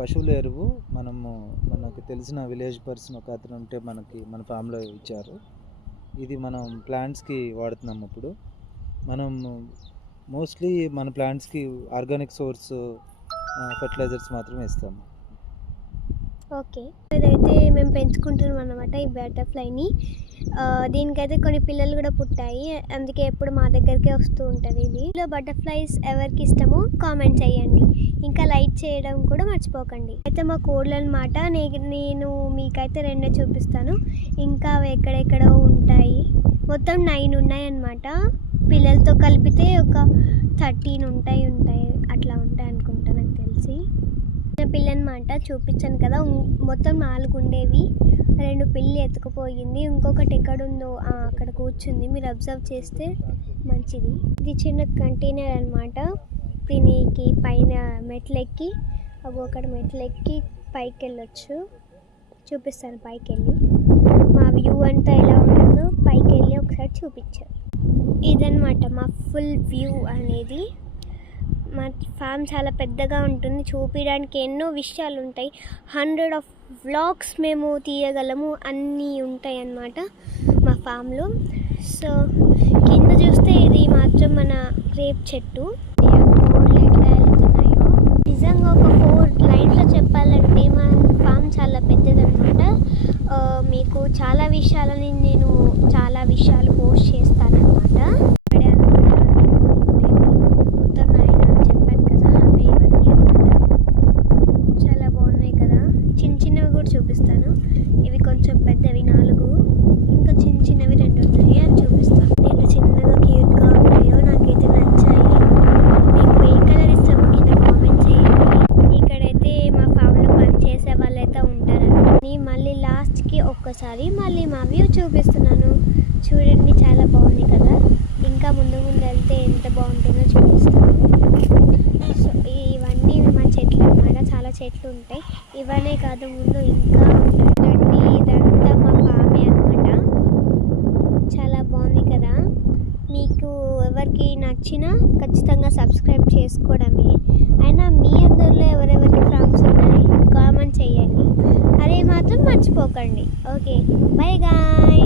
పశువుల ఎరువు మనకు తెలిసిన విలేజ్ పర్సన్ ఒక అతను ఉంటే మన ఫామ్లో ఇచ్చారు. ఇది మనం ప్లాంట్స్కి వాడుతున్నాం. ఇప్పుడు మనం మోస్ట్లీ మన ప్లాంట్స్కి ఆర్గానిక్ సోర్స్ ఫెర్టిలైజర్స్ మాత్రమే ఇస్తాము. ఓకే, ఇదైతే మేము పెంచుకుంటున్నాం అన్నమాట ఈ బటర్ఫ్లైని. దీనికైతే కొన్ని పిల్లలు కూడా పుట్టాయి, అందుకే ఎప్పుడు మా దగ్గరికే వస్తూ ఉంటుంది. ఇది బటర్ఫ్లైస్ ఎవరికి ఇష్టమో కామెంట్ చేయండి, ఇంకా లైక్ చేయడం కూడా మర్చిపోకండి. అయితే మా కోళ్ళు అనమాట. నేను మీకైతే రెండే చూపిస్తాను, ఇంకా అవి ఎక్కడెక్కడో ఉంటాయి. మొత్తం 9 ఉన్నాయి అన్నమాట. పిల్లలతో కలిపితే ఒక 13 ఉంటాయి అట్లా ఉంటాయి అనుకుంటా నాకు తెలిసి. పిల్లి అనమాట, చూపించాను కదా, మొత్తం 4 ఉండేవి. 2 పిల్లి ఎత్తుకుపోయింది, ఇంకొకటి ఎక్కడుందో అక్కడ కూర్చుంది. మీరు అబ్జర్వ్ చేస్తే మంచిది. ఇది చిన్న కంటైనర్ అనమాట. దీనికి పైన మెట్లెక్కి పైకి వెళ్ళొచ్చు. చూపిస్తాను పైకి వెళ్ళి, మా వ్యూ అంతా ఎలా ఉంటుందో పైకి వెళ్ళి ఒకసారి చూపించాను. ఇదన్నమాట మా ఫుల్ వ్యూ అనేది. మా ఫామ్ చాలా పెద్దగా ఉంటుంది, చూపించడానికి ఎన్నో విషయాలు ఉంటాయి. 100 ఆఫ్ వ్లాగ్స్ మేము తీయగలము, అన్నీ ఉంటాయి అన్నమాట మా ఫామ్లో. సో కింద చూస్తే ఇది మాత్రం మన గ్రేప్ చెట్టు. రోడ్లు ఎట్లా వెళ్తున్నాయో నిజంగా ఒక 4 లైన్స్లో చెప్పాలంటే మా ఫామ్ చాలా పెద్దదన్నమాట. మీకు చాలా విషయాలు పోస్ట్ చేస్తానన్నమాట. చూపిస్తాను. ఇవి కొంచెం పెద్దవి 4, ఇంకా చిన్నవి 2 ఉన్నాయి అని చూపిస్తాను. నేను చిన్నగా క్యూట్గా ఉన్నాయో నాకైతే నచ్చాయి. మీకు ఏ కలర్ ఇస్తామో కింద కామెంట్ చేయండి. ఇక్కడైతే మా ఫామ్లో పనిచేసే వాళ్ళైతే ఉంటారని మళ్ళీ లాస్ట్కి ఒక్కసారి మళ్ళీ మా వ్యూ చూపిస్తున్నాను. చూడండి, చాలా బాగుంది కదా. ఇంకా ముందు వెళ్తే ఎంత బాగుంటుందో చూపిస్తాను. సో ఇవన్నీ మా చెట్లు అన్నమాట, చాలా చెట్లు ఉంటాయి. ఇవన్నీ కాదు, ముందు ఇంకా ఉంటుందండి. ఇదంతా మా ఫామే అన్నమాట. చాలా బాగుంది కదా. మీకు ఎవరికి నచ్చినా ఖచ్చితంగా సబ్స్క్రైబ్ చేసుకోవడమే. అయినా మీ అందరిలో ఎవరెవరికి ఫామ్స్ ఉన్నాయి కామెంట్ చేయండి, అదే మాత్రం మర్చిపోకండి. Okay, by guy.